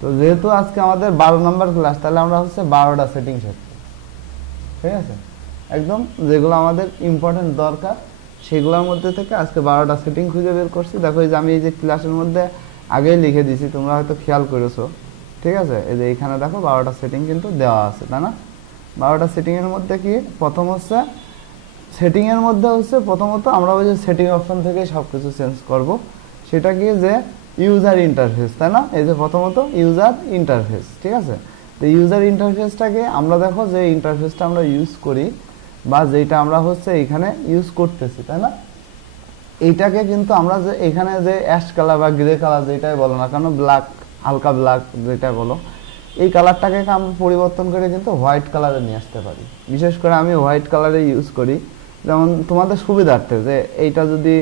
তো যেহেতু আজকে আমাদের 12 নম্বর ক্লাস, তাহলে আমরা হচ্ছে 12টা সেটিং শিখব, ঠিক আছে। একদম যেগুলো আমাদের ইম্পর্টেন্ট দরকার সেগুলোর মধ্যে থেকে আজকে 12টা সেটিং খুঁজে বের করছি। দেখো এই যে আমি এই যে ক্লাসের মধ্যে আগেই লিখে দিয়েছি, তোমরা হয়তো খেয়াল করেছো, ঠিক আছে। এই যে এখানে দেখো 12টা সেটিং কিন্তু দেওয়া আছে, তাই না। 12টা সেটিংয়ের মধ্যে কি প্রথম হচ্ছে সেটিংয়ের মধ্যে হচ্ছে প্রথমত আমরা ওই যে সেটিং অপশন থেকে সব কিছু চেঞ্জ করব, সেটা কি যে ইউজার ইন্টারফেস, তাই না। এই যে প্রথমত ইউজার ইন্টারফেস, ঠিক আছে। তো ইউজার ইন্টারফেসটাকে আমরা দেখো যে ইন্টারফেসটা আমরা ইউজ করি বা যেটা আমরা হচ্ছে এখানে ইউজ করতেছি, তাই না, এইটাকে কিন্তু আমরা যে এখানে যে অ্যাশ কালার বা গ্রে কালার যেটাই বলো না কেন, ব্ল্যাক, হালকা ব্ল্যাক যেটা বলো, এই কালারটাকে আমরা পরিবর্তন করে কিন্তু হোয়াইট কালারে নিয়ে আসতে পারি। বিশেষ করে আমি হোয়াইট কালারে ইউজ করি, যেমন তোমাদের সুবিধার্থে যে এইটা যদি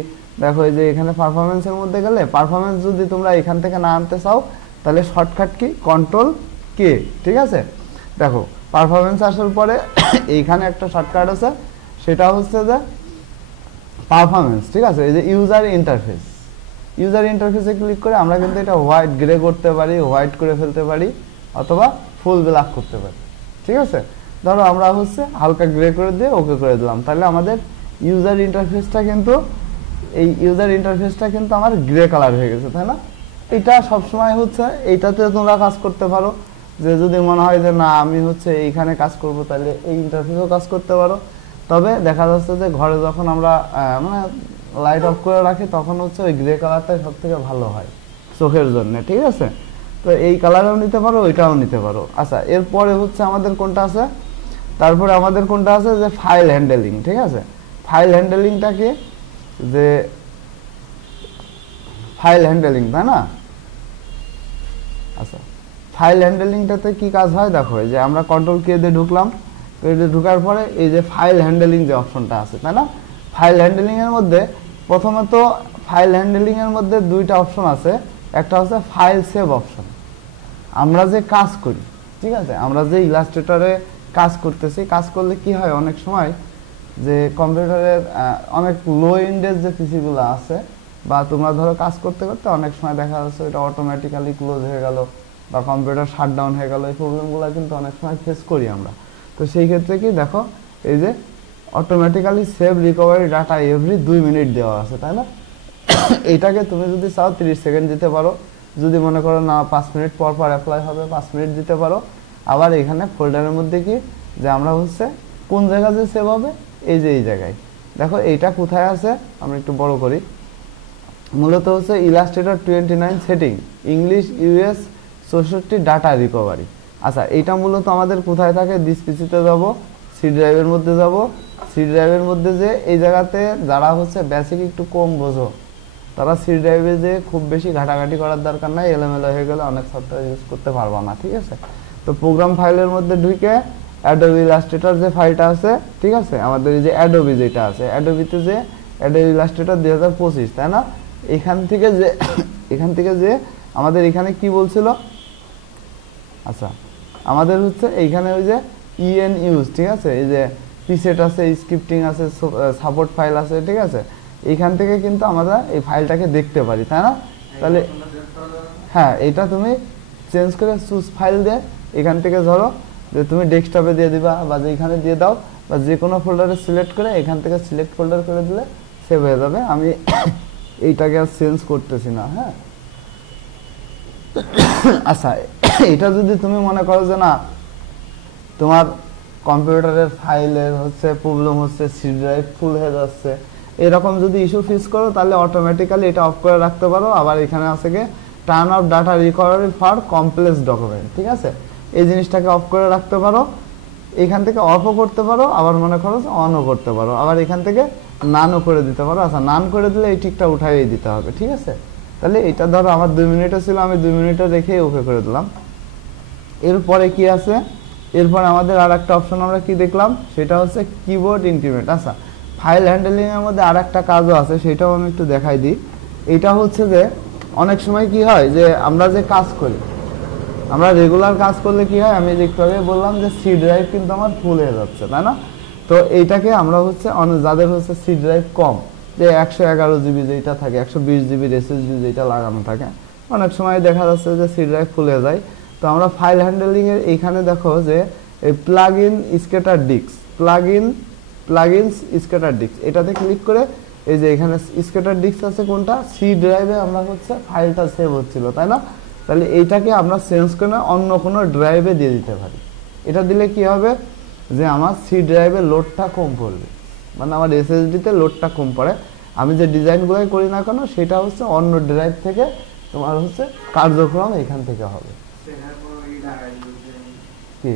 দেখো এই যে এখানে পারফরমেন্সের মধ্যে গেলে পারফরমেন্স যদি তোমরা এখান থেকে না আনতে চাও তাহলে শর্টকাট কি কন্ট্রোল কে, ঠিক আছে। দেখো পারফরমেন্স আসার পরে এইখানে একটা শর্টকাট আছে, সেটা হচ্ছে যে পারফরমেন্স, ঠিক আছে। এই যে ইউজার ইন্টারফেস, ইউজার ইন্টারফেসে ক্লিক করে আমরা কিন্তু এটা হোয়াইট গ্রে করতে পারি, হোয়াইট করে ফেলতে পারি, অথবা ফুল ব্ল্যাক করতে পারি, ঠিক আছে। ধরো আমরা হচ্ছে হালকা গ্রে করে দিয়ে ওকে করে দিলাম, তাহলে আমাদের ইউজার ইন্টারফেসটা কিন্তু এই ইউজার ইন্টারফেসটা কিন্তু আমার গ্রে কালার হয়ে গেছে, তাই না। এটা সবসময় হচ্ছে এইটাতে তোমরা কাজ করতে পারো, যে যদি মনে হয় যে না আমি হচ্ছে এইখানে কাজ করব তাহলে এই ইন্টারফেসও কাজ করতে পারো। তবে দেখা যাচ্ছে যে ঘরে যখন আমরা মানে লাইট অফ করে রাখি তখন হচ্ছে ওই গ্রে কালারটাই সব থেকে ভালো হয় চোখের জন্য, ঠিক আছে। তো এই কালারও নিতে পারো, ওইটাও নিতে পারো। আচ্ছা, এরপরে হচ্ছে আমাদের কোনটা আছে, তারপরে আমাদের কোনটা আছে যে ফাইল হ্যান্ডেলিং, ঠিক আছে। ফাইল হ্যান্ডেলিংটাকে যে ফাইল হ্যান্ডেলিং, তাই না। আচ্ছা, ফাইল হ্যান্ডেলিংটাতে কি কাজ হয় দেখো, যে আমরা কন্ট্রোল কে দিয়ে ঢুকলাম, ঢুকার পরে এই যে ফাইল হ্যান্ডেলিং যে অপশনটা আছে, তাই না। ফাইল হ্যান্ডেলিং এর মধ্যে প্রথমত ফাইল হ্যান্ডেলিং এর মধ্যে দুইটা অপশন আছে, একটা হচ্ছে ফাইল সেভ অপশন। আমরা যে কাজ করি, ঠিক আছে, আমরা যে ইলাস্ট্রেটরে কাজ করতেছি, কাজ করলে কি হয় অনেক সময় যে কম্পিউটারের অনেক লো এন্ডের যে পিসিগুলো আছে, বা তোমরা ধরো কাজ করতে করতে অনেক সময় দেখা যাচ্ছে এটা অটোমেটিক্যালি ক্লোজ হয়ে গেল বা কম্পিউটার শাটডাউন হয়ে গেল, এই প্রবলেমগুলো কিন্তু অনেক সময় ফেস করি আমরা। তো সেই ক্ষেত্রে কি দেখো এই যে automatically save recovery data every 2 minute দেওয়া আছে, তাই না। এইটাকে তুমি যদি চাও 30 সেকেন্ড দিতে পারো, যদি মনে করো না 5 মিনিট পর পর অ্যাপ্লাই হবে 5 মিনিট দিতে পারো। আবার এখানে ফোল্ডারের মধ্যে কি যে আমরা হচ্ছে কোন জায়গায় যে সেভ হবে, এই যে এই জায়গায় দেখো এইটা কোথায় আছে, আমরা একটু বড় করি। মূলত হচ্ছে Illustrator 29 setting English US 64 data recovery. আচ্ছা, এটা মূলত আমাদের কোথায় থাকে, ডিস পিসিতে যাব, সি ড্রাইভের মধ্যে যাব, সি ড্রাইভের মধ্যে যে এই জায়গাতে যারা হচ্ছে বেসিক একটু কম বোঝো তারা সি ড্রাইভে যে খুব বেশি ঘাটাঘাটি করার দরকার নাই, এলোমেলো হয়ে গেলে অনেক সফটওয়্যার ইউজ করতে পারবা না, ঠিক আছে। তো প্রোগ্রাম ফাইলের মধ্যে ঢুকে অ্যাডোবি ইলাস্ট্রেটর যে ফাইলটা আছে, ঠিক আছে, আমাদের এই যে অ্যাডোবি যেটা আছে, অ্যাডোবিতে যে অ্যাডোবি ইলাস্ট্রেটর 2025, তাই না। এখান থেকে যে আমাদের এখানে কি বলছিল, আচ্ছা আমাদের হচ্ছে এইখানে ওই যে ইএন ইউজ, ঠিক আছে, এই যে প্রিসেট আছে, স্ক্রিপ্টিং আছে, সাপোর্ট ফাইল আছে, ঠিক আছে। এইখান থেকে কিন্তু আমরা এই ফাইলটাকে দেখতে পারি, তাই না। তাহলে হ্যাঁ, এটা তুমি চেঞ্জ করে চুজ ফাইল দিয়ে এখান থেকে ধরো যে তুমি ডেস্কটপে দিয়ে দিবা বা যেখানে দিয়ে দাও, বা যে কোনো ফোল্ডারে সিলেক্ট করে এখান থেকে সিলেক্ট ফোল্ডার করে দিলে সেভ হয়ে যাবে। আমি এইটাকে আর চেঞ্জ করতেছি না, হ্যাঁ। আচ্ছা, এটা যদি তুমি মনে করো যে না তোমার কম্পিউটারের ফাইলের হচ্ছে প্রবলেম হচ্ছে, সি ড্রাইভ ফুল হয়ে যাচ্ছে, এরকম যদি ইস্যু ফেস করো তাহলে অটোমেটিক্যালি এটা অফ করে রাখতে পারো। আবার এখানে আছে কি turn off data recovery for complex document, ঠিক আছে, এই জিনিসটাকে অফ করে রাখতে পারো। এখান থেকে অফও করতে পারো, আবার মনে করো অনও করতে পারো, আবার এখান থেকে নানও করে দিতে পারো। আচ্ছা, নান করে দিলে এই টিকটা উঠাইয়ে দিতে হবে, ঠিক আছে। তাহলে এটা ধরো আমার 2 মিনিটে ছিল, আমি 2 মিনিটে রেখে ওকে করে দিলাম। এরপরে কি আছে, এরপরে আমাদের আর একটা অপশন আমরা কি দেখলাম, সেটা হচ্ছে কিবোর্ড ইন্টিমেট। আচ্ছা, ফাইল হ্যান্ডেলিং এর মধ্যে আর একটা কাজও আছে, সেটাও আমি একটু দেখাই দিই। এটা হচ্ছে যে অনেক সময় কি হয় যে আমরা যে কাজ করি, আমরা রেগুলার কাজ করলে কি হয়, আমি একটু আগে বললাম যে সি ড্রাইভ কিন্তু আমার ফুল হয়ে যাচ্ছে, তাই না। তো এইটাকে আমরা হচ্ছে যাদের হচ্ছে সি ড্রাইভ কম, যে 111 জিবি যেটা থাকে, 120 জিবি এসএসডি যেটা লাগানো থাকে, অনেক সময় দেখা যাচ্ছে যে সি ড্রাইভ ফুলে যায়। তো আমরা ফাইল হ্যান্ডেলিং এর এইখানে দেখো যে এই plugin scatter disk, plugins scatter disk, এটাতে ক্লিক করে এই যে এখানে স্ক্যাটার ডিস্ক আছে কোনটা, সি ড্রাইভে আমরা হচ্ছে ফাইলটা সেভ হচ্ছিল, তাই না? তাহলে এইটাকে আমরা চেঞ্জ করে অন্য কোনো ড্রাইভে দিয়ে দিতে পারি। এটা দিলে কি হবে যে আমার সি ড্রাইভে লোডটা কম পড়বে, মানে আমার এসএসডিতে লোডটা কম পড়ে। আমি যে ডিজাইনগুলোই করি না কেন সেটা হচ্ছে অন্য ড্রাইভ থেকে তোমার হচ্ছে কার্যক্রম এখান থেকে হবে। কি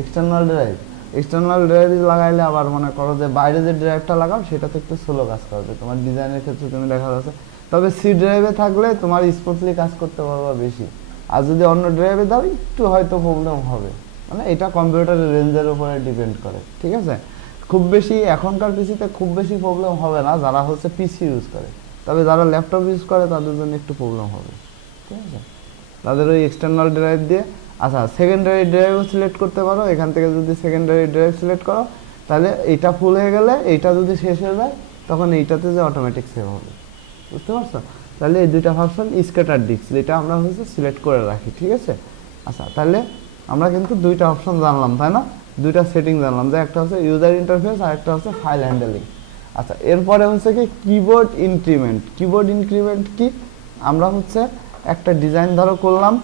এক্সটার্নাল ড্রাইভ লাগাইলে আবার মনে করো যে বাইরে যে ড্রাইভটা লাগাও সেটাতে একটু স্লো কাজ করবে তোমার ডিজাইনের ক্ষেত্রে, তুমি দেখা যাচ্ছে। তবে সি ড্রাইভে থাকলে তোমার স্মুথলি কাজ করতে পারবা বেশি। আর যদি অন্য ড্রাইভে দাও একটু হয়তো প্রবলেম হবে, মানে এটা কম্পিউটারের রেঞ্জের উপরে ডিপেন্ড করে, ঠিক আছে? খুব বেশি এখনকার পিসিতে খুব বেশি প্রবলেম হবে না যারা হচ্ছে পিসি ইউজ করে, তবে যারা ল্যাপটপ ইউজ করে তাদের জন্য একটু প্রবলেম হবে, ঠিক আছে? তাদের ওই এক্সটার্নাল ড্রাইভ দিয়ে। আচ্ছা, সেকেন্ডারি ড্রাইভও সিলেক্ট করতে পারো। এখান থেকে যদি সেকেন্ডারি ড্রাইভ সিলেক্ট করো তাহলে এইটা ফুল হয়ে গেলে এইটা যদি শেষ হয়ে যায় তখন এইটাতে যে অটোমেটিক সেভ হবে, বুঝতে পারছো? তাহলে এই দুইটা ভার্সন স্ক্যাটার ডিস্ক যেটা আমরা হচ্ছে সিলেক্ট করে রাখি, ঠিক আছে? আচ্ছা, তাহলে আমরা কিন্তু দুইটা অপশন জানলাম, তাই না? দুইটা সেটিং জানলাম, যে একটা হচ্ছে ইউজার ইন্টারফেস আর একটা হচ্ছে ফাইল হ্যান্ডেলিং। আচ্ছা, এরপরে হচ্ছে কি কিবোর্ড ইনক্রিমেন্ট। কিবোর্ড ইনক্রিমেন্ট কি, আমরা হচ্ছে একটা ডিজাইন ধরো করলাম,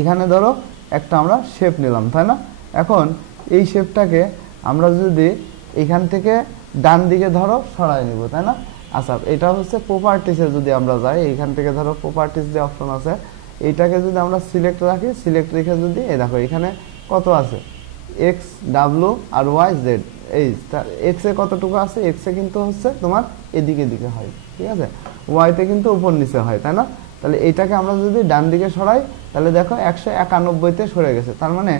এখানে ধরো একটা আমরা শেপ নিলাম, তাই না? এখন এই শেপটাকে আমরা যদি এখান থেকে ডান দিকে ধরো সরাই নিব, তাই না? আচ্ছা, এটা হচ্ছে প্রপার্টিসে যদি আমরা যাই, এইখান থেকে ধরো প্রপার্টিস যে অপশন আছে এইটাকে যদি আমরা সিলেক্ট রাখি, সিলেক্ট রেখে যদি এই দেখো এখানে কত আছে এক্স ডাব্লু আর ওয়াই জেড, এই এক্স এ কতটুকু আছে, এক্স এ কিন্তু হচ্ছে তোমার এদিকে দিকে হয়, ঠিক আছে? ওয়াইতে কিন্তু উপর নিচে হয়, তাই না? তাহলে এইটাকে আমরা যদি ডান দিকে সরাই তাহলে দেখো 191-তে সরে গেছে। তার মানে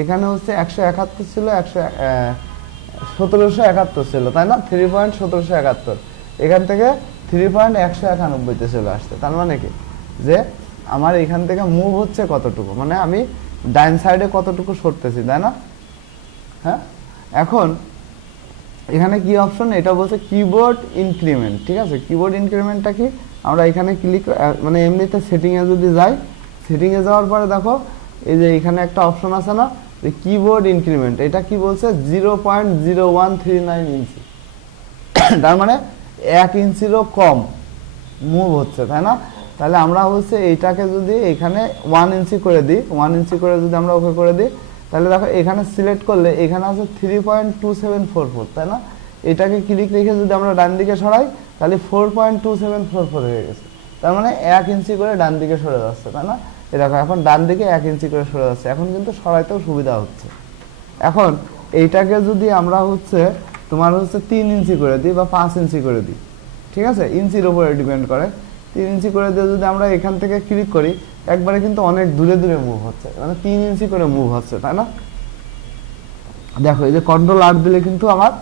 এখানে হচ্ছে 171 ছিল, 1771 ছিল, তাই না? 3.1771, এখান থেকে 3.191-তে চলে আসছে। তার মানে কি যে আমার এখান থেকে মুভ হচ্ছে কতটুকু, মানে আমি ডাইন সাইডে কতটুকু সরতেছি, তাই না? হ্যাঁ, এখন এখানে কি অপশন, এটা বলছে কিবোর্ড ইনক্রিমেন্ট, ঠিক আছে? কিবোর্ড ইনক্রিমেন্টটা কি, আমরা এখানে ক্লিক মানে এমনিতে সেটিং এ যদি যাই, সেটিং এ যাওয়ার পরে দেখো এই যে এখানে একটা অপশন আছে না, যে কিবোর্ড ইনক্রিমেন্ট, এটা কি বলছে 0.0139 ইঞ্চি, তার মানে 1 ইঞ্চিরও কম মুভ হচ্ছে, তাই না? তাহলে আমরা হচ্ছে এইটাকে যদি এখানে 1 ইঞ্চি করে দিই, 1 ইঞ্চি করে যদি আমরা ওকে করে দিই তাহলে দেখো এখানে সিলেক্ট করলে এখানে আছে 3.2744, তাই না? এটাকে ক্লিক রেখে যদি আমরা ডান দিকে সরাই তাহলে 4.2744 হয়ে গেছে। তার মানে 1 ইঞ্চি করে ডান দিকে সরে যাচ্ছে, তাই না? এই দেখো এখন ডান দিকে 1 ইঞ্চি করে সরে যাচ্ছে, এখন কিন্তু সরাইতেও সুবিধা হচ্ছে। এখন এইটাকে যদি আমরা হচ্ছে তোমার হচ্ছে 3 ইঞ্চি করে দিই বা 5 ইঞ্চি করে দিই, ঠিক আছে? ইঞ্চির উপরে ডিপেন্ড করে। 3 ইঞ্চি করে দিয়ে যদি আমরা এখান থেকে ক্লিক করি একবারে কিন্তু অনেক দূরে দূরে মুভ হচ্ছে, মানে 3 ইঞ্চি করে মুভ হচ্ছে, তাই না? দেখো এই যে কন্ট্রোল আর দিলে কিন্তু আমার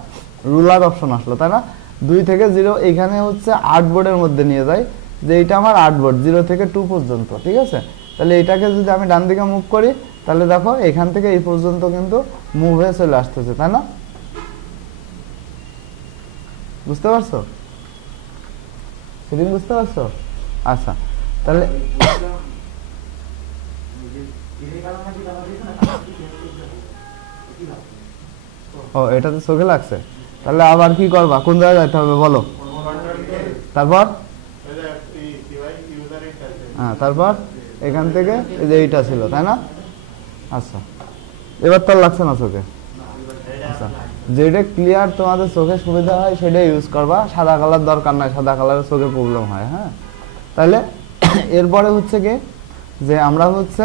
রুলার অপশন আসলো, তাই না? 2 থেকে 0 এখানে হচ্ছে 8 বোর্ডের মধ্যে নিয়ে যায়, যে এটা আমার 8 বোর্ড 0 থেকে 2 পর্যন্ত, ঠিক আছে? তাহলে এটাকে যদি আমি ডান দিকে মুভ করি তাহলে দেখো এখান থেকে এই পর্যন্ত কিন্তু মুভ হয়ে চলে আসতেছে, তাই না? বুঝতে পারছো? সেটিং বুঝতে পারছো? আচ্ছা, তাহলে ও এটাতে চোখে লাগছে, তাহলে আবার কি করবা, কোন জায়গায় যেতে হবে বলো? তারপর হ্যাঁ, তারপর এখান থেকে এই যে এইটা ছিল, তাই না? আচ্ছা, এবার তো লাগছে না চোখে? আচ্ছা, যেটা ক্লিয়ার তোমাদের চোখে সুবিধা হয় সেটা ইউজ করবা, সাদা কালার দরকার নাই, সাদা কালারের চোখে প্রবলেম হয়। হ্যাঁ, তাহলে এরপরে হচ্ছে কি যে আমরা হচ্ছে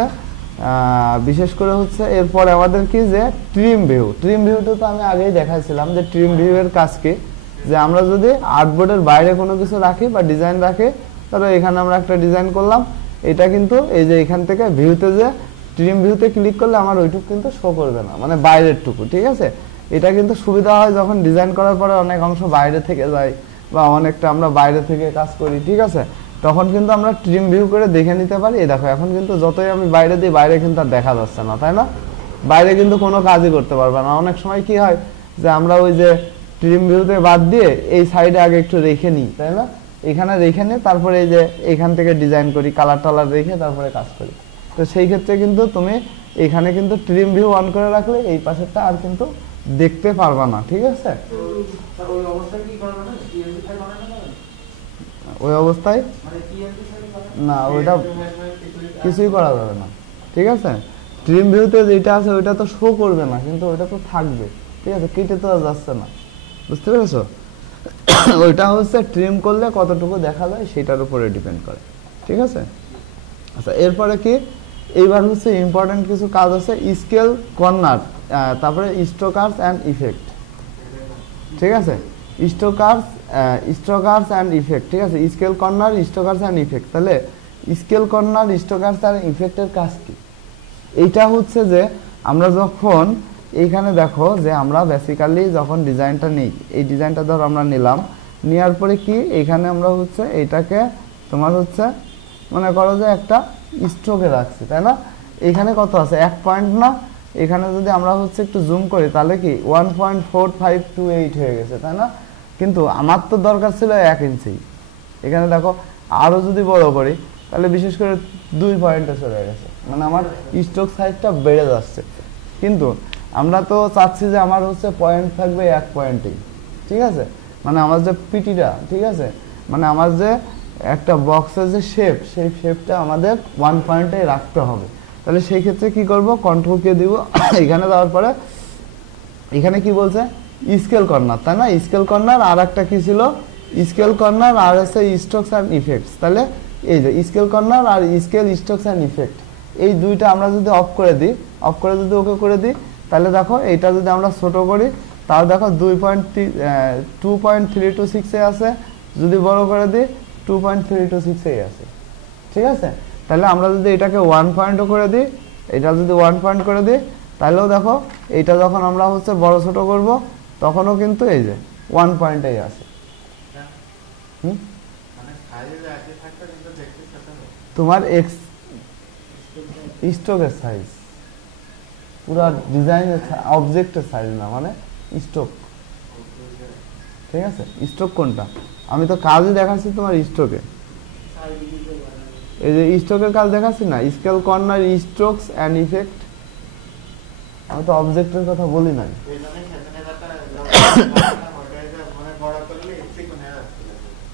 বিশেষ করে হচ্ছে এরপরে আমাদের কি যে ট্রিম ভিউটা তো আমি আগেই দেখাইছিলাম যে ট্রিম ভিউ এর কাজ কি, যে আমরা যদি আর্টবোর্ডের বাইরে কোনো কিছু রাখি বা ডিজাইন রাখি তাহলে এখানে আমরা একটা ডিজাইন করলাম, এটা কিন্তু এই যে এখান থেকে ভিউতে যে ট্রিম ভিউতে ক্লিক করলে আমার ওইটুকু কিন্তু শো করবে না, মানে বাইরের টুকু, ঠিক আছে? এটা কিন্তু সুবিধা হয় যখন ডিজাইন করার পরে অনেক অংশ বাইরে থেকে যায় বা অনেকটা আমরা বাইরে থেকে কাজ করি, ঠিক আছে? তখন কিন্তু আমরা ট্রিম ভিউ করে দেখে নিতে পারি। এই দেখো এখন কিন্তু যতই আমি বাইরে দিই বাইরে কিন্তু আর দেখা যাচ্ছে না, তাই না? বাইরে কিন্তু কোনো কাজই করতে পারবে না। অনেক সময় কি হয় যে আমরা ওই যে ট্রিম ভিউতে বাদ দিয়ে এই সাইডে আগে একটু রেখে নিই, তাই না? এখানে রেখে নিয়ে তারপরে এই যে এখান থেকে ডিজাইন করি, কালার টালার রেখে তারপরে কাজ করি। তো সেই ক্ষেত্রে কিন্তু তুমি এখানে কিন্তু ট্রিম ভিউ অন করে রাখলে এই পাশেরটা আর কিন্তু দেখতে পারবা না, ঠিক আছে? ওই অবস্থায় না, ওইটা কিছুই করা যাবে না, ঠিক আছে? ট্রিম ভিউতে যেটা আছে ওইটা তো শো করবে না, কিন্তু ওইটা তো থাকবে, ঠিক আছে? কেটে তো আর যাচ্ছে না, বুঝতে পেরেছো? ওইটা হচ্ছে ট্রিম করলে কতটুকু দেখা যায় সেটার উপরে ডিপেন্ড করে, ঠিক আছে? আচ্ছা, এরপরে কি এইবার হচ্ছে ইম্পর্টেন্ট কিছু কাজ আছে, স্কেল, কর্নার, তারপরে স্ট্রোকার্স অ্যান্ড ইফেক্ট, ঠিক আছে? স্ট্রোকার্স অ্যান্ড ইফেক্ট, ঠিক আছে? Scale, corner, strokers and effect. তাহলে স্কেল, কর্নার, স্ট্রোকার্স অ্যান্ড ইফেক্টের কাজ কি? এইটা হচ্ছে যে আমরা যখন এইখানে দেখো যে আমরা বেসিক্যালি যখন ডিজাইনটা নিই, এই ডিজাইনটা ধর আমরা নিলাম, নেওয়ার পরে কি এখানে আমরা হচ্ছে এইটাকে তোমার হচ্ছে মনে করো যে একটা স্ট্রোকে রাখছি, তাই না? এখানে কত আছে, 1 পয়েন্ট না? এখানে যদি আমরা হচ্ছে একটু জুম করি তাহলে কি 1.4528 হয়ে গেছে, তাই না? কিন্তু আমার তো দরকার ছিল 1 ইঞ্চি। এখানে দেখো আরো যদি বড় করি তাহলে বিশেষ করে 2 পয়েন্টে চলে গেছে, মানে আমার স্ট্রোক সাইজটা বেড়ে যাচ্ছে। কিন্তু আমরা তো চাচ্ছি যে আমার হচ্ছে পয়েন্ট থাকবে 1 পয়েন্টেই, ঠিক আছে? মানে আমার যে পিটিটা, ঠিক আছে, মানে আমার যে একটা বক্সের যে শেপ, সেই শেপটা আমাদের 1 পয়েন্টে রাখতে হবে। তাহলে সেই ক্ষেত্রে কি করব, কন্ট্রোল কে দিব, এখানে দেওয়ার পরে এখানে কি বলছে স্কেল কর্নার, তাই না? স্কেল কর্নার, আর একটা কি ছিল স্কেল কর্নার, আর আছে স্ট্রোকস অ্যান্ড ইফেক্টস। তাহলে এই যে স্কেল কর্নার আর স্কেল, স্ট্রোকস অ্যান্ড ইফেক্ট, এই দুইটা আমরা যদি অফ করে দিই, অফ করে যদি ওকে করে দিই, তাহলে দেখো এইটা যদি আমরা ছোট করি তাহলে দেখো 2.326 এ আছে, যদি বড় করে দিই 2.326 এ আছে, ঠিক আছে? তাহলে আমরা যদি এটাকে 1 পয়েন্টও করে দিই, এটা যদি 1 পয়েন্ট করে দিই, তাহলেও দেখো এইটা যখন আমরা হচ্ছে বড় ছোট করব তখনও কিন্তু এই যে 1 পয়েন্টেই আছে। তোমার স্ট্রোকের সাইজ পুরো ডিজাইনের অবজেক্টের সাইজ না, মানে স্ট্রোক, ঠিক আছে? স্ট্রোক কোনটা, আমি তো কাজই দেখাচ্ছি তোমার স্ট্রোকে, এই যে স্ট্রোকের কাজ দেখাচ্ছি না, scale, corner, strokes and effect. আমি তো অবজেক্টের কথা বলি নাই।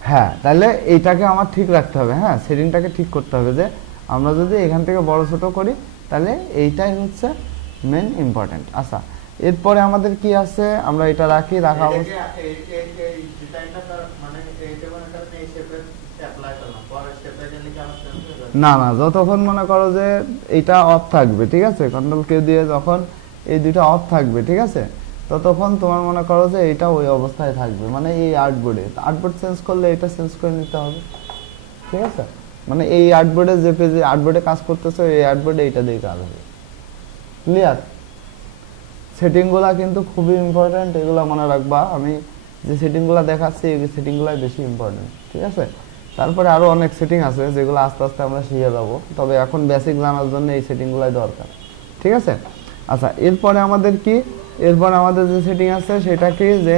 হ্যাঁ, তাহলে এইটাকে আমার ঠিক রাখতে হবে, হ্যাঁ, সেটিংটাকে ঠিক করতে হবে যে আমরা যদি এখান থেকে বড় ছোট করি তাহলে এইটাই হচ্ছে মেন ইম্পর্টেন্ট। আচ্ছা, এরপরে আমাদের কি আছে, আমরা এটা রাখি, রাখা না না, যতক্ষণ মনে করো যে এটা অফ থাকবে, ঠিক আছে, কন্ট্রোল কে দিয়ে যখন এই দুইটা অফ থাকবে, ঠিক আছে, ততক্ষণ তোমার মনে করো যে এটা ওই অবস্থায় থাকবে, মানে এই আর্টবোর্ডে চেঞ্জ করলে এটা চেঞ্জ করে নিতে হবে, ঠিক আছে? মানে এই আর্টবোর্ডে যে পেজে আর্টবোর্ডে কাজ করতেছে এই আর্টবোর্ডে এটা দিয়ে কাজ হবে, ক্লিয়ার? সেটিংগুলো কিন্তু খুবই ইম্পর্টেন্ট, এগুলো মনে রাখবা। আমি যে সেটিংগুলো দেখাচ্ছি এই সেটিংগুলো বেশি ইম্পর্টেন্ট, ঠিক আছে? তারপরে আরো অনেক সেটিং আছে যেগুলো আস্তে আস্তে আমরা শিখে যাবো, তবে এখন বেসিক জানার জন্য এই সেটিংগুলাই দরকার, ঠিক আছে? আচ্ছা, এরপরে আমাদের কি, এরপরে আমাদের যে সেটিং আছে সেটা কি, যে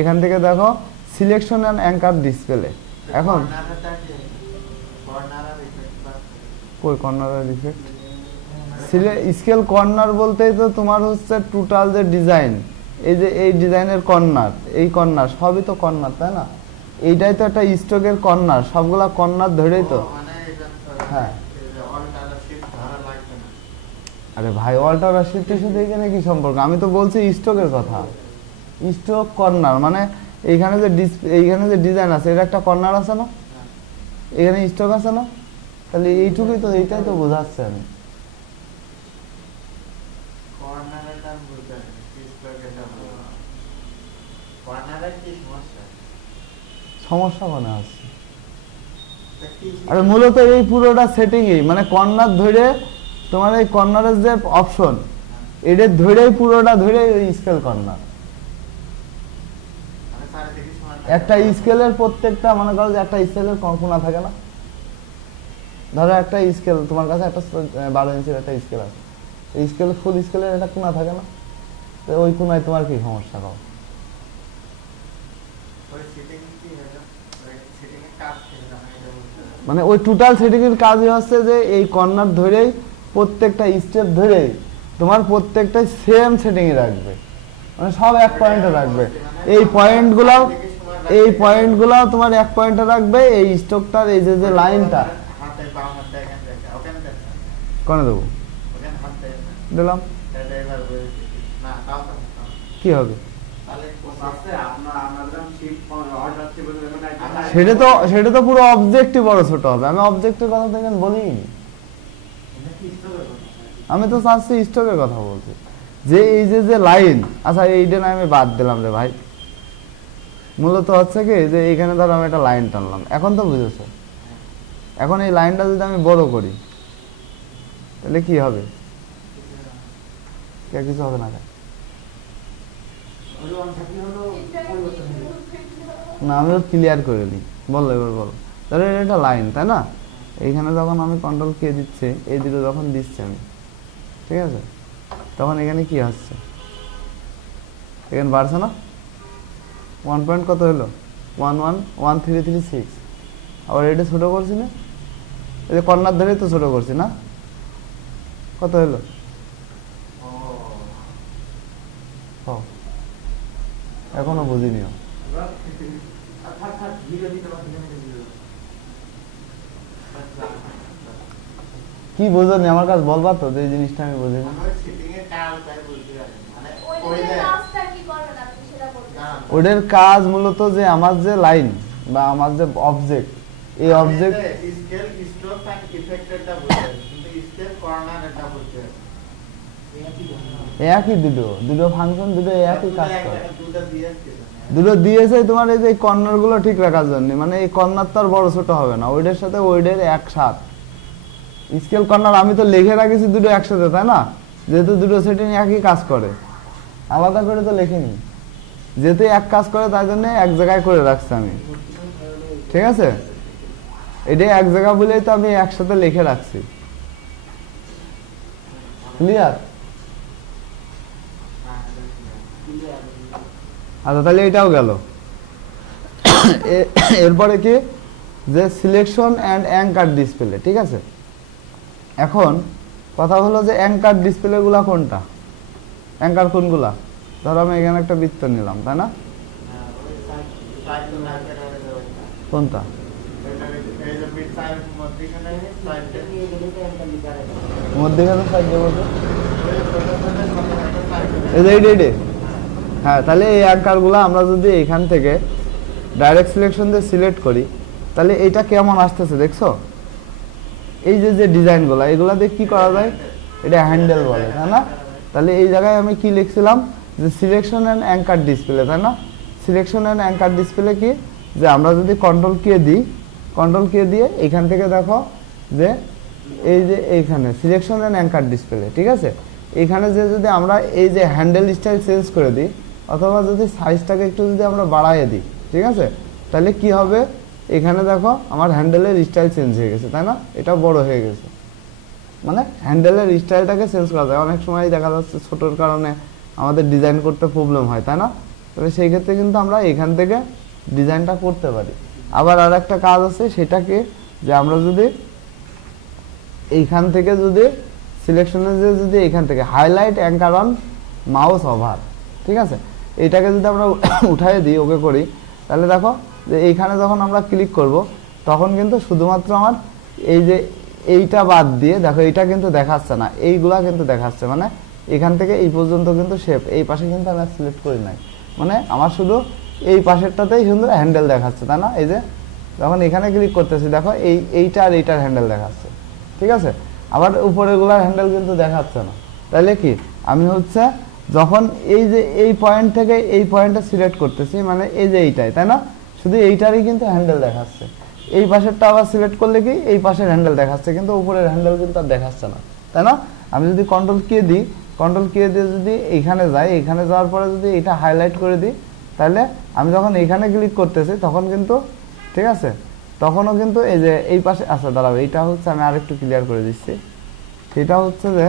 এখান থেকে দেখো সিলেকশন অ্যান্ড অ্যাঙ্কার ডিসপ্লে। এখন কই কর্নার ইফেক্ট, স্কেল কর্নার বলতেই তো তোমার হচ্ছে টোটাল যে ডিজাইন, এই যে এই ডিজাইনের কর্নার, এই কর্নার সবই তো কর্নার, তাই না? এইটাই তো একটা স্ট্রোকের কর্নার, সবগুলা কর্নার ধরেই তো। হ্যাঁ, আরে ভাই, অল্টার আর শিফটের সাথে এখানে কি সম্পর্ক? আমি তো বলছি স্ট্রোকের কথা। স্ট্রোক কর্নার মানে এইখানে যে এইখানে যে ডিজাইন আছে এটা একটা কর্নার আছে না, এখানে স্ট্রোক আছে না, তাহলে এইটুকুই তো, এইটাই তো বোঝাচ্ছে আমি। সমস্যা মনে আছে, আরে মূলত এই পুরোটা সেটিংই, মানে কর্নার ধরে তোমার এই কর্নারের যে অপশন এটা ধরেই পুরোটা ধরে স্কেল কর্নার। একটা স্কেলের প্রত্যেকটা মনে করো যে একটা স্কেলের কোণা থাকে না, ধরো একটা স্কেল তোমার কাছে একটা 12 ইঞ্চির একটা স্কেল আছে, এই স্কেল ফুল স্কেলের একটা কোণা থাকে না, তো ওই কোণায় তোমার কি সমস্যা? মানে ওই টোটাল সেটিং এর কাজই হচ্ছে যে এই কর্নার ধরেই প্রত্যেকটা স্টেপ ধরেই তোমার প্রত্যেকটা সেম সেটিং এ রাখবে, মানে সব এক পয়েন্টে রাখবে। এই পয়েন্টগুলো তোমার এক পয়েন্টে রাখবে। এই স্টকটার এই যে লাইনটা কোনে দেবো দিলাম, কি হবে সেটা তো পুরো অবজেক্টই বড় ছোট হবে। আমি অবজেক্টের কথা দেখেন বলিনি, আমি তো চাচ্ছি স্টকের কথা বলছি। যে এই যে লাইন, আচ্ছা এইটা না আমি বাদ দিলাম রে ভাই, মূলত হচ্ছে কি যে এইখানে ধরো আমি একটা লাইন টানলাম, এখন তো বুঝেছো। এখন এই লাইনটা যদি আমি বড় করি তাহলে কি হবে? কিছু হবে না, না আমি ক্লিয়ার করে নিই। বলো এবার বলো, তাহলে এটা লাইন তাই না? এইখানে যখন আমি কন্ট্রোল কে দিচ্ছে, এই দুটো যখন দিচ্ছি আমি, ঠিক আছে, তখন এখানে কি হচ্ছে, এখানে বাড়ছে না? 1 পয়েন্ট কত হলো? 11336। আবার এটা ছোট করছি না, এই যে কর্নার ধরে তো ছোট করছি না, কত হলো? এখনো বুঝিনিও। কি বোঝনি আমার কাছে বলবা তো, যে জিনিসটা আমি বুঝিনি। ওদের কাজ মূলত যে আমার যে লাইন বা আমার যে অবজেক্ট, এই অবজেক্ট একই, দুটো ফাংশন দুটো একই কাজ করে। দুটো দিয়েছে তোমার এই যে কর্নার গুলো ঠিক রাখার জন্য, মানে এই কর্নার তো আর বড় ছোট হবে না, ওইটার সাথে ওইটার একসাথ স্কেল কর্নার আমি তো লিখে রাখেছি দুটো একসাথে, তাই না? যেহেতু দুটো সেটিং একই কাজ করে, আলাদা করে তো লিখিনি, যেহেতু এক কাজ করে তাই জন্য এক জায়গায় করে রাখছি আমি, ঠিক আছে? এটা এক জায়গা বলেই তো আমি একসাথে লিখে রাখছি। ক্লিয়ার? আচ্ছা তাহলে এটাও গেল। এরপরে কি যে সিলেকশন এন্ড অ্যাঙ্কার ডিসপ্লে, ঠিক আছে? এখন কথা হলো যে অ্যাঙ্কার ডিসপ্লে গুলা কোনটা, অ্যাঙ্কার কোনগুলা? ধরো আমি এখানে একটা বৃত্ত নিলাম, তাই না? কোনটা? মধ্যখানে সাইড দেবো, হ্যাঁ। তাহলে এই অ্যাঙ্কার গুলা আমরা যদি এখান থেকে ডাইরেক্ট সিলেকশন দিয়ে সিলেক্ট করি, তাহলে এটা কেমন আসতেছে দেখছো? এই যে ডিজাইন গুলা, এগুলা দিয়ে কি করা যায়? এটা হ্যান্ডেল বলে, তাই না? তাহলে এই জায়গায় আমি কি লিখছিলাম, যে সিলেকশন এন্ড অ্যাঙ্কার ডিসপ্লে, তাই না? সিলেকশন এন্ড অ্যাঙ্কার ডিসপ্লে কি, যে আমরা যদি কন্ট্রোল কে দিই, কন্ট্রোল কে দিয়ে এখান থেকে দেখো যে এই যে এইখানে সিলেকশন এন্ড অ্যাঙ্কার ডিসপ্লে, ঠিক আছে? এখানে যে যদি আমরা এই যে হ্যান্ডেল স্টাইল চেঞ্জ করে দিই, অথবা যদি সাইজটাকে একটু যদি আমরা বাড়াইয়ে দিই, ঠিক আছে, তাহলে কি হবে? এখানে দেখো আমার হ্যান্ডেলের স্টাইল চেঞ্জ হয়ে গেছে, তাই না? এটা বড় হয়ে গেছে, মানে হ্যান্ডেলের স্টাইলটাকে চেঞ্জ করা যায়। অনেক সময় দেখা যাচ্ছে ছোটোর কারণে আমাদের ডিজাইন করতে প্রবলেম হয়, তাই না? তবে সেই ক্ষেত্রে কিন্তু আমরা এখান থেকে ডিজাইনটা করতে পারি। আবার আর একটা কাজ আছে, সেটাকে যে আমরা যদি এইখান থেকে যদি সিলেকশনে যদি এখান থেকে highlight anchor on mouse over, ঠিক আছে, এইটাকে যদি আমরা উঠাই দিই, ওকে করি, তাহলে দেখো যে এইখানে যখন আমরা ক্লিক করব, তখন কিন্তু শুধুমাত্র আমার এই যে এইটা বাদ দিয়ে দেখো এইটা কিন্তু দেখাচ্ছে না, এইগুলা কিন্তু দেখাচ্ছে, মানে এখান থেকে এই পর্যন্ত কিন্তু শেপ, এই পাশে কিন্তু আমি সিলেক্ট করি নাই, মানে আমার শুধু এই পাশেরটাতেই সুন্দর হ্যান্ডেল দেখাচ্ছে, তাই না? এই যে যখন এখানে ক্লিক করতেছি দেখো এইটা আর এইটার হ্যান্ডেল দেখাচ্ছে, ঠিক আছে? আবার উপরেগুলার হ্যান্ডেল কিন্তু দেখাচ্ছে না। তাহলে কি আমি হচ্ছে যখন এই যে এই পয়েন্ট থেকে এই পয়েন্টটা সিলেক্ট করতেছি, মানে এই যে এইটাই, তাই না? শুধু এইটারই কিন্তু হ্যান্ডেল দেখাচ্ছে। এই পাশেরটা আবার সিলেক্ট করলে কি এই পাশের হ্যান্ডেল দেখাচ্ছে, কিন্তু উপরের হ্যান্ডেল কিন্তু আর দেখাচ্ছে না, তাই না? আমি যদি কন্ট্রোল কে দিই, কন্ট্রোল কে দিয়ে যদি এইখানে যাই, এইখানে যাওয়ার পরে যদি এটা হাইলাইট করে দিই, তাহলে আমি যখন এইখানে ক্লিক করতেছি তখন কিন্তু, ঠিক আছে, তখনও কিন্তু এই যে এই পাশে, আচ্ছা দাঁড়াও, এইটা হচ্ছে আমি আরেকটু ক্লিয়ার করে দিচ্ছি, সেটা হচ্ছে যে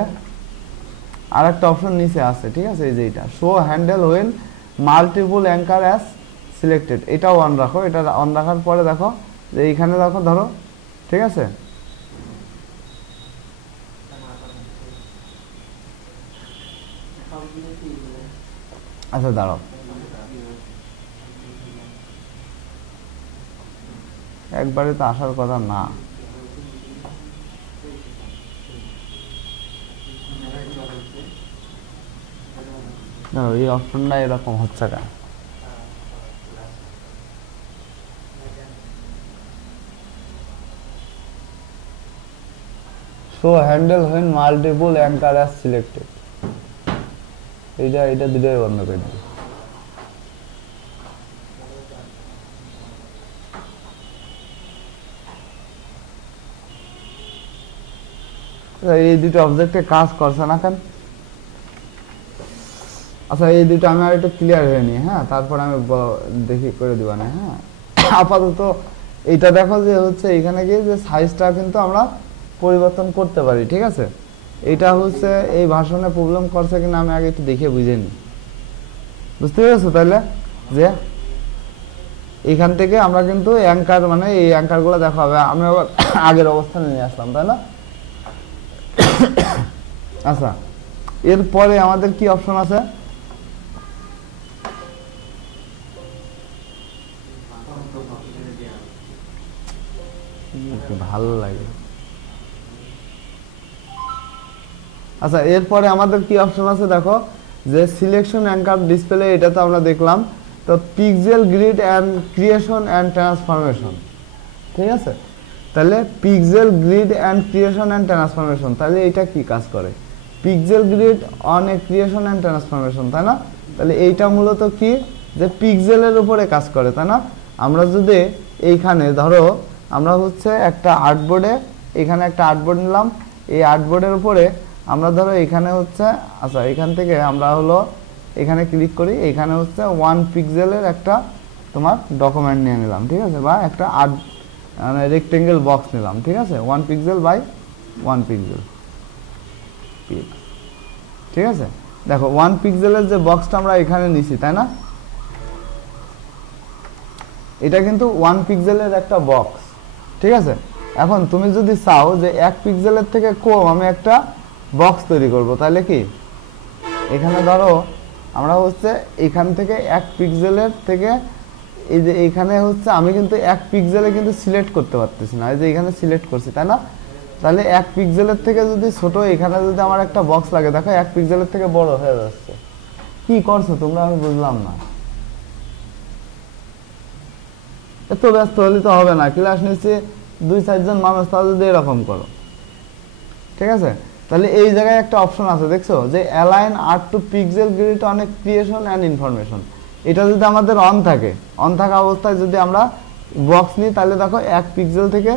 আর একটা অপশন নিচে আছে, ঠিক আছে, এই যে এটা show handle when multiple anchor as selected, এটাও অন রাখো। এটা অন রাখার পরে দেখো যে এইখানে দেখো, ধরো ঠিক আছে। আচ্ছা দাঁড়াও, একবারে তো আসার কথা না। এই অপশনটা এরকম হচ্ছে কেন? Show handle when multiple anchor as selected, এটা দুটোই বন্ধ করে দিই। এই দুটো অবজেক্টে কাজ করছে না কেন? আচ্ছা এই দুটো আমি আর একটু ক্লিয়ার হয়ে নি, হ্যাঁ, তারপর আমি দেখি করে দিবা না। হ্যাঁ, আপাতত এইটা দেখো যে হচ্ছে এখানে গিয়ে যে সাইজটা কিন্তু আমরা পরিবর্তন করতে পারি, ঠিক আছে। এটা হচ্ছে এই ভাষণে প্রবলেম করছে কিনা আমি আগে একটু দেখে বুঝে নি, বুঝতে পেরেছো? তাহলে যে এখান থেকে আমরা কিন্তু অ্যাঙ্কার, মানে এই অ্যাঙ্কার গুলো দেখা হবে, আমরা আগের অবস্থানে নিয়ে আসলাম, তাই না? আচ্ছা এরপরে আমাদের কি অপশন আছে? ভালো লাগে। আচ্ছা এরপরে আমাদের কি অপশন আছে দেখো, যে সিলেকশন অ্যাঙ্কার ডিসপ্লে, এটা তো আমরা দেখলাম। তো pixel grid and creation and transformation, ঠিক আছে। তাহলে pixel grid and creation and transformation, তাহলে এটা কি কাজ করে? Pixel grid on a creation and transformation, তাই না? তাহলে এইটা মূলত কি, যে পিক্সেলের উপরে কাজ করে, তাই না? আমরা যদি এইখানে ধরো আমরা হচ্ছে একটা আর্টবোর্ডে, এখানে একটা আর্টবোর্ড নিলাম, এই আর্টবোর্ডের উপরে আমরা ধরো এখানে হচ্ছে, আচ্ছা এখান থেকে আমরা হলো এখানে ক্লিক করি, এখানে হচ্ছে 1 পিক্সেলের একটা তোমার ডকুমেন্ট নিয়ে নিলাম, ঠিক আছে, বা একটা মানে রেক্টেঙ্গেল বক্স নিলাম, ঠিক আছে, 1 পিক্সেল বাই 1 পিক্সেল, ঠিক আছে। দেখো 1 পিক্সেলের যে বক্সটা আমরা এখানে নিছি, তাই না? এটা কিন্তু 1 পিক্সেলের একটা বক্স, ঠিক আছে। এখন তুমি যদি চাও যে 1 পিক্সেলের থেকে কম আমি একটা বক্স তৈরি করব, তাহলে কি এখানে ধরো আমরা হচ্ছে এখান থেকে 1 পিক্সেলের থেকে, এই যে এখানে হচ্ছে আমি কিন্তু 1 পিক্সেলে কিন্তু সিলেক্ট করতে পারতেছি না, এই যে এখানে সিলেক্ট করছি, তাই না? তাহলে 1 পিক্সেলের থেকে যদি ছোট, এখানে যদি আমার একটা বক্স লাগে, দেখো 1 পিক্সেলের থেকে বড় হয়ে যাচ্ছে। কি করছো তোমরা আমি বুঝলাম না। এত ব্যস্ত হলে তো হবে না, ক্লাস নিচ্ছে 2-4 জন মানুষ, তারা যদি এরকম করো, ঠিক আছে। তাহলে এই জায়গায় একটা অপশন আছে দেখছো, যে align art two pixel grid on a creation and information. এটা যদি আমাদের অন থাকে, অন থাকা অবস্থায় যদি আমরা বক্স নিই, তাহলে দেখো 1 পিক্সেল থেকে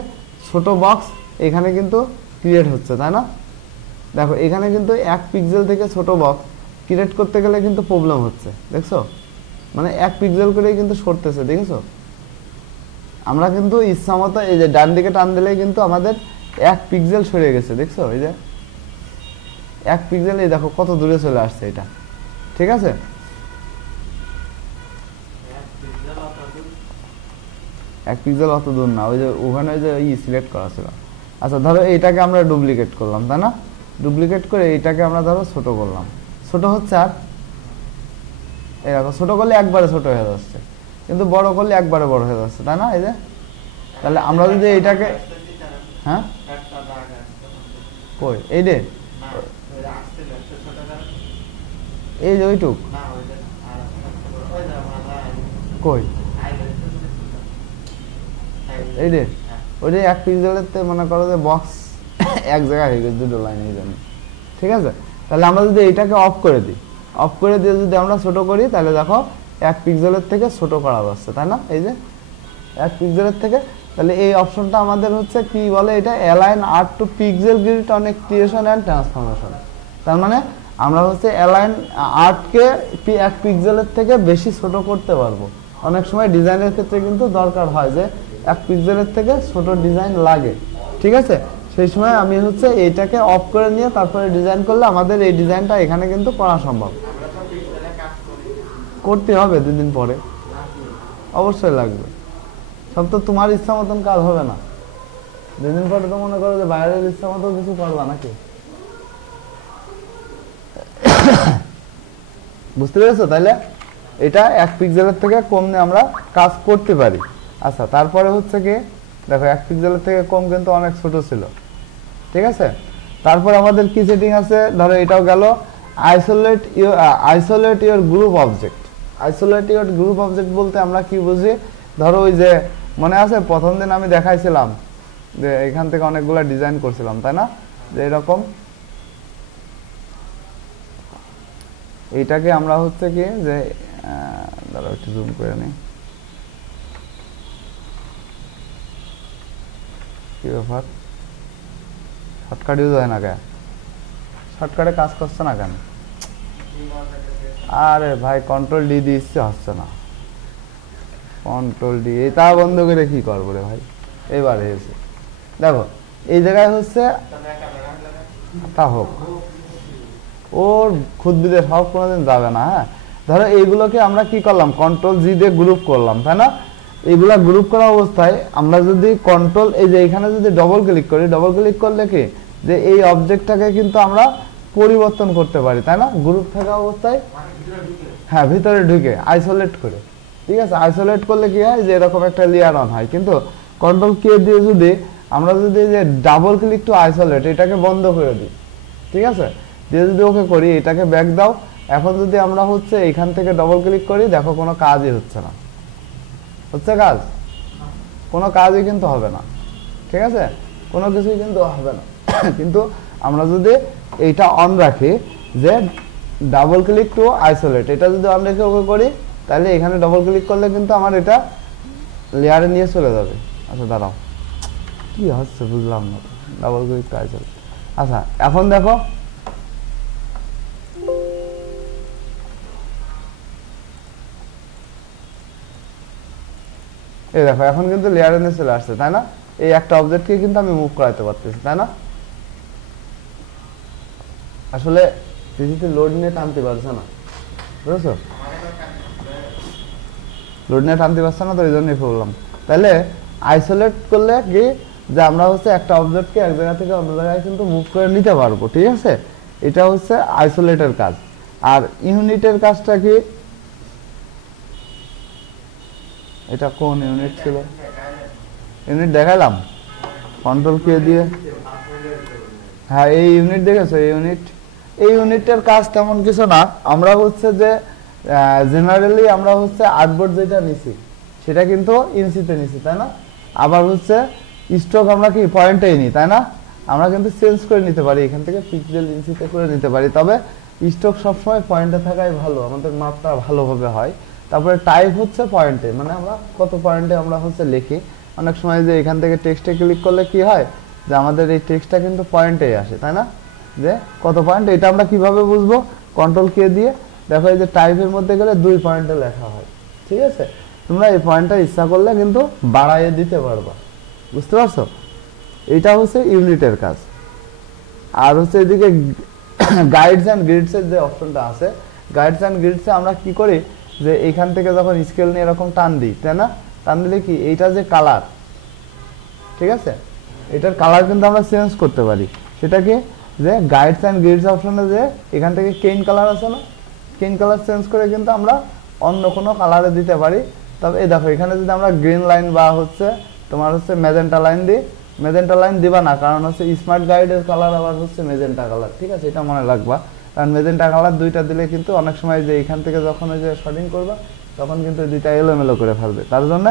ছোট বক্স এখানে কিন্তু ক্রিয়েট হচ্ছে, তাই না? দেখো এখানে কিন্তু 1 পিক্সেল থেকে ছোট বক্স ক্রিয়েট করতে গেলে কিন্তু প্রবলেম হচ্ছে, দেখছো? মানে 1 পিক্সেল করেই কিন্তু সরতেছে, দেখেছো? আমরা কিন্তু ইচ্ছা মতো এই যে ডান দিকে টান দিলেই কিন্তু আমাদের 1 পিক্সেল সরে গেছে, দেখছো? এই যে 1 পিক্সেল, এই দেখো কত দূরে চলে আসছে এটা, ঠিক আছে। 1 পিক্সেল অত দূর না, ওই যে ওখানে যে সিলেক্ট করা ছিল। আচ্ছা ধরো এইটাকে আমরা ডুপ্লিকেট করলাম, তাই না? ডুপ্লিকেট করে এইটাকে আমরা ধরো ছোট করলাম, ছোট হচ্ছে, আর এই দেখো ছোট করলে একবারে ছোট হয়ে যাচ্ছে, কিন্তু বড় করলে একবারে বড় হয়ে যাচ্ছে, তাই না? এই যে তাহলে আমরা যদি এইটাকে, হ্যাঁ কই এই রে, এই যে ওইটুক কই, এই রে ওই যে 1 পিক্সেলের মনে করো যে বক্স এক জায়গায় হয়ে গেছে, দুটো লাইন এই জন্য, ঠিক আছে। তাহলে আমরা যদি এইটাকে অফ করে দিই, অফ করে দিয়ে যদি আমরা ছোট করি, তাহলে দেখো 1 পিক্সেলের থেকে ছোট করা যাচ্ছে, তাই না? এই যে 1 পিক্সেলের থেকে, তাহলে এই অপশনটা আমাদের হচ্ছে কি বলে, এটা align art two pixel grid on a creation and transformation. তার মানে আমরা হচ্ছে অ্যালাইন আর্টকে 1 পিক্সেলের থেকে বেশি ছোট করতে পারবো। অনেক সময় ডিজাইনের ক্ষেত্রে কিন্তু দরকার হয় যে 1 পিক্সেলের থেকে ছোট ডিজাইন লাগে, ঠিক আছে। সেই সময় আমি হচ্ছে এইটাকে অফ করে নিয়ে তারপরে ডিজাইন করলে আমাদের এই ডিজাইনটা এখানে কিন্তু করা সম্ভব। করতে হবে 2 দিন পরে, অবশ্যই লাগবে। সব তো তোমার ইচ্ছা মতন কাজ হবে না, দুদিন পরে তো মনে করো যে বাইরের ইচ্ছা মতো কিছু করবা নাকি? বুঝতে পেরেছো? তাইলে এটা 1 পিক্সেলের থেকে কম নিয়ে আমরা কাজ করতে পারি। আচ্ছা, তারপরে হচ্ছে কি দেখো 1 পিক্সেলের থেকে কম কিন্তু অনেক ছোট ছিল, ঠিক আছে। তারপর আমাদের কি সেটিং আছে, ধরো এটাও গেল isolate your group object. Isolate your group object বলতে আমরা কি বুঝি, ধরো ওই যে মনে আছে প্রথম দিন আমি দেখাইছিলাম যে এখান থেকে অনেকগুলো ডিজাইন করছিলাম, তাই না? যে এরকম এইটাকে আমরা হচ্ছে কি যে ধরো একটু জুম করে নিই, কি ব্যাপার শর্টকাট ইউজ হয় না কেন? শর্টকাটে কাজ করছে না কেন? আরে ভাই কন্ট্রোল ডি দিচ্ছে, হচ্ছে না। কন্ট্রোল ডি এটা বন্ধ করে কি করবো রে ভাই? এবারে এসে দেখো এই জায়গায় হচ্ছে তা হোক, ওর খুদবিদের সব কোনোদিন যাবে না। হ্যাঁ, ধরো এইগুলোকে আমরা কি করলাম, কন্ট্রোল জি দিয়ে গ্রুপ করলাম, তাই না? এইগুলা গ্রুপ করা অবস্থায় আমরা যদি কন্ট্রোল এই যে এখানে যদি ডবল ক্লিক করি, ডবল ক্লিক করলে কি যে এই অবজেক্টটাকে কিন্তু আমরা পরিবর্তন করতে পারি, তাই না? গ্রুপ থাকা অবস্থায়, হ্যাঁ ভিতরে ঢুকে আইসোলেট করে, ঠিক আছে। আইসোলেট করলে কি হয় যে এরকম একটা লেয়ার অন হয়। কিন্তু কন্ট্রোল কে দিয়ে যদি আমরা যদি যে ডাবল ক্লিক টু আইসোলেট এটাকে বন্ধ করে দিই, ঠিক আছে, দিয়ে যদি ওকে করি, এটাকে ব্যাক দাও। এখন যদি আমরা হচ্ছে এখান থেকে ডবল ক্লিক করি, দেখো কোনো কাজই হচ্ছে না। হচ্ছে কাজ? কোনো কাজই কিন্তু হবে না, ঠিক আছে, কোনো কিছুই কিন্তু হবে না। কিন্তু আমরা যদি এইটা অন রাখি যে ডাবল ক্লিক টু আইসোলেট, এটা যদি অন রেখে ওকে করি, তাহলে এখানে ডবল ক্লিক করলে কিন্তু আমার এটা লেয়ারে নিয়ে চলে যাবে। আচ্ছা দাঁড়াও, কি হচ্ছে বুঝলাম না, ডাবল ক্লিক টু আইসোলেট। আচ্ছা এখন দেখো এই দেখো এখন কিন্তু লেয়ারে নিয়ে চলে আসছে, তাই না? এই একটা অবজেক্টকে কিন্তু আমি মুভ করাতে পারতেছি, তাই না? আসলে পিসিতে লোড নিয়ে টানতে পারছে না, বুঝেছো? লোড নিয়ে টানতে পারছে না, তো এই জন্যই বললাম। তাহলে আইসোলেট করলে কি যে আমরা হচ্ছে একটা অবজেক্টকে এক জায়গা থেকে অন্য জায়গায় কিন্তু মুভ করে নিতে পারবো, ঠিক আছে। এটা হচ্ছে আইসোলেটের কাজ। আর ইউনিটের কাজটা কি, এটা কোন ইউনিট ছিল? ইউনিট দেখালাম কন্ট্রোল কে দিয়ে। হ্যাঁ এই ইউনিট দেখেছো, এই ইউনিটের কাজ তেমন কিছু না। আমরা হচ্ছে যে জেনারেলি আমরা হচ্ছে আর্টবোর্ড যেটা নিছি সেটা কিন্তু ইঞ্চিতে নিছি, তাই না? আবার হচ্ছে স্ট্রোক আমরা কি পয়েন্টেই নিই, তাই না? আমরা কিন্তু চেঞ্জ করে নিতে পারি, এখান থেকে পিক্সেল ইঞ্চিতে করে নিতে পারি। তবে স্ট্রোক সবসময় পয়েন্টে থাকাই ভালো, আমাদের মাপটা ভালোভাবে হয়। তারপরে টাইপ হচ্ছে পয়েন্টে, মানে আমরা কত পয়েন্টে আমরা হচ্ছে লিখি। অনেক সময় যে এখান থেকে টেক্সটে ক্লিক করলে কি হয় যে আমাদের এই টেক্সটটা কিন্তু পয়েন্টেই আসে, তাই না? যে কত পয়েন্ট, এটা আমরা কিভাবে বুঝবো? কন্ট্রোল কে দিয়ে দেখো এই যে টাইপের মধ্যে গেলে 2 পয়েন্টে লেখা হয়, ঠিক আছে। তোমরা এই পয়েন্টটা ইচ্ছা করলে কিন্তু বাড়াইয়ে দিতে পারবা, বুঝতে পারছো? এটা হচ্ছে ইউনিটের কাজ। আর হচ্ছে এদিকে গাইডস অ্যান্ড গ্রিডস এর যে অপশনটা আছে, গাইডস অ্যান্ড গ্রিডসে আমরা কি করি যে এখান থেকে যখন স্কেল নিয়ে এরকম টান দিই, তাই না? টান দিলে কি এইটা যে কালার, ঠিক আছে, এটার কালার কিন্তু আমরা চেঞ্জ করতে পারি। সেটা কি যে গাইডস অ্যান্ড গ্রিডস অপশনে যে এখান থেকে কেইন কালার আছে না, কেইন কালার চেঞ্জ করে কিন্তু আমরা অন্য কোনো কালারে দিতে পারি। তবে এই দেখো এখানে যদি আমরা গ্রিন লাইন বা হচ্ছে তোমার হচ্ছে মেজেন্টা লাইন দিই, মেজেন্টা লাইন দিবা না, কারণ হচ্ছে স্মার্ট গাইডের কালার আবার হচ্ছে মেজেন্টা কালার, ঠিক আছে, এটা মনে রাখবা। কারণ মেজেন্টা কালার দুইটা দিলে কিন্তু অনেক সময় যে এখান থেকে যখন ওই যে শর্টিং করবা তখন কিন্তু দুইটা এলোমেলো করে ফেলবে। তার জন্য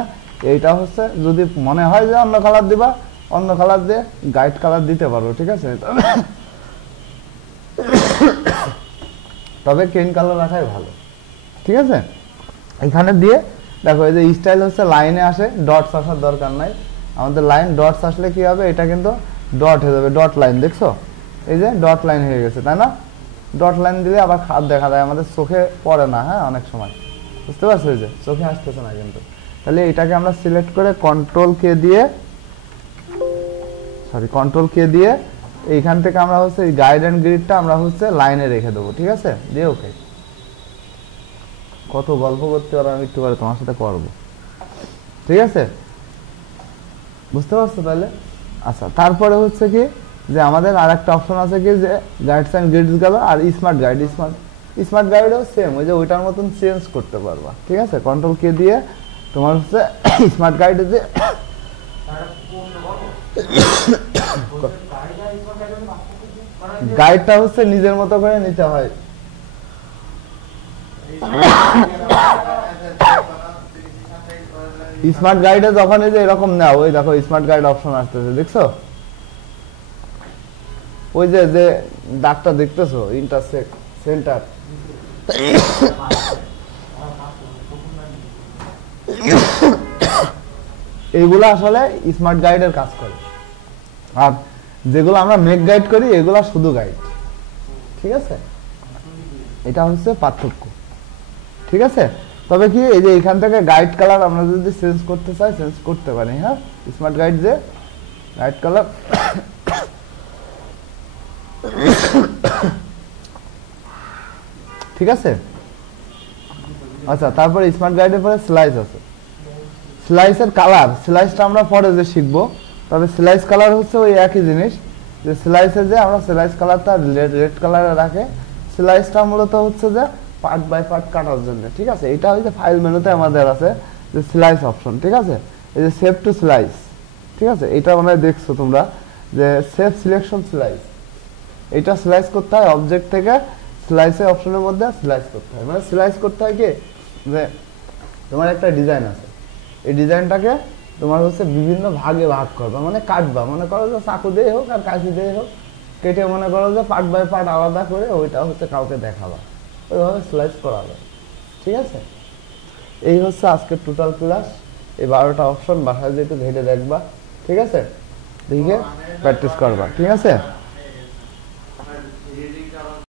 এইটা হচ্ছে যদি মনে হয় যে অন্য কালার দিবা, অন্য কালার দিয়ে গাইড কালার দিতে পারো, ঠিক আছে। তবে কেইন কালার রাখাই ভালো, ঠিক আছে। এখানে দিয়ে দেখো এই যে স্টাইল হচ্ছে লাইনে আসে, ডটস আসার দরকার নাই আমাদের। লাইন ডটস আসলে কি হবে, এটা কিন্তু ডট হয়ে যাবে, ডট লাইন, দেখছো এই যে ডট লাইন হয়ে গেছে, তাই না? ডট লাইন দিলে আবার খাদ দেখা যায়, আমাদের চোখে পড়ে না, হ্যাঁ অনেক সময়, বুঝতে পারছো? এই যে চোখে আসতেছে না কিন্তু। তাহলে এটাকে আমরা সিলেক্ট করে কন্ট্রোল কে দিয়ে এইখান থেকে আমরা হচ্ছে এই গাইড অ্যান্ড গ্রিডটা আমরা হচ্ছে লাইনে রেখে দেবো, ঠিক আছে, দিয়ে ওকে। কত গল্প করতে পারো আমি একটু পরে তোমার সাথে করবো, ঠিক আছে, বুঝতে পারছো? তাহলে আচ্ছা, তারপরে হচ্ছে কি যে আমাদের আর একটা অপশন আছে কি যে গাইডস এন্ড গ্রিডস গেল, আর স্মার্ট গাইড। স্মার্ট গাইডও সেম ওই যে ওইটার মতন চেঞ্জ করতে পারবা, ঠিক আছে। কন্ট্রোল কে দিয়ে তোমার হচ্ছে স্মার্ট গাইডে যে গাইডটা হচ্ছে নিজের মতো করে নিতে হয়। স্মার্ট গাইডে যখন এই যে এরকম নাও, ওই দেখো স্মার্ট গাইড অপশন আসতেছে, দেখছো ওই যে যে দাগটা দেখতেছো ইন্টারসেক্ট সেন্টার, এইগুলো আসলে স্মার্ট গাইডের কাজ করে। আর যেগুলো আমরা মেক গাইড করি এগুলা শুধু গাইড, ঠিক আছে। এটা হচ্ছে পার্থক্য, ঠিক আছে। তবে কি এই যে এখান থেকে গাইড কালার আমরা যদি চেঞ্জ করতে চাই চেঞ্জ করতে পারি, হ্যাঁ। স্মার্ট গাইড যে গাইড কালার ঠিক আছে। আচ্ছা, তারপরে স্মার্ট গাইডের পরে স্লাইস আছে। স্লাইসের কালার, স্লাইসটা আমরা পরে যে শিখবো, তবে স্লাইস কালার হচ্ছে ওই একই জিনিস, যে স্লাইসে যে আমরা স্লাইস কালারটা রেড কালারে রাখে। স্লাইসটা মূলত হচ্ছে যে পার্ট বাই পার্ট কাটার জন্য, ঠিক আছে। এটা ওই যে ফাইল মেনুতে আমাদের আছে যে স্লাইস অপশন, ঠিক আছে। এই যে সেভ টু স্লাইস, ঠিক আছে। এটা মানে দেখছো তোমরা যে সেভ সিলেকশন স্লাইস, এটা স্লাইস করতে হয় অবজেক্ট থেকে স্লাইসের অপশনের মধ্যে স্লাইস করতে হয়। মানে স্লাইস করতে হয় কি যে তোমার একটা ডিজাইন আছে, এই ডিজাইনটাকে তোমার হচ্ছে বিভিন্ন ভাগে ভাগ করবা, মানে কাটবা, মনে করো যে চাকু দিয়ে হোক আর কাঁচি দিয়ে হোক কেটে মনে করো যে পার্ট বাই পার্ট আলাদা করে ওইটা হচ্ছে কাউকে দেখাবা, ওইভাবে স্লাইস করা যায়, ঠিক আছে। এই হচ্ছে আজকের টোটাল ক্লাস। এই 12টা অপশন বাসায় যেতে ঘেটে দেখবা, ঠিক আছে, দেখে প্র্যাকটিস করবা, ঠিক আছে।